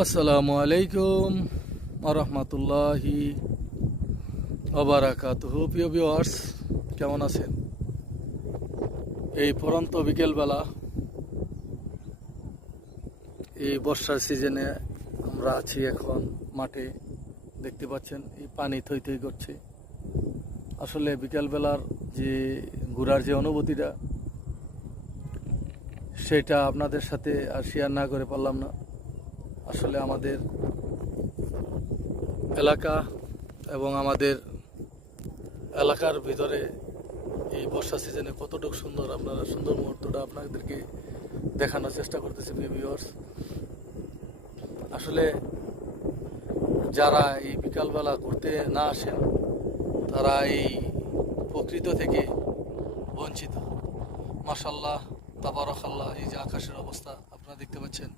আসসালামু আলাইকুম আরহামতুল্লাহি ওবারাকাতুহু। প্রিয় ভিউয়ার্স, কেমন আছেন? এই পরন্ত বিকেলবেলা, এই বর্ষার সিজনে আমরা আছি এখন মাঠে। দেখতে পাচ্ছেন এই পানি থই থই করছে। আসলে বিকেলবেলার যে ঘোরার যে অনুভূতিটা, সেটা আপনাদের সাথে আর শেয়ার না করে পারলাম না। আসলে আমাদের এলাকা এবং আমাদের এলাকার ভিতরে এই বর্ষা সিজনে কতটুকু সুন্দর, আপনারা সুন্দর মুহূর্তটা আপনাদেরকে দেখানোর চেষ্টা করতেছি ভিউয়ার্স। আসলে যারা এই বিকালবেলা ঘুরতে না আসেন, তারা এই প্রকৃত থেকে বঞ্চিত। মাশাআল্লাহ, তাবারাকাল্লাহ। এই যে আকাশের অবস্থা আপনারা দেখতে পাচ্ছেন,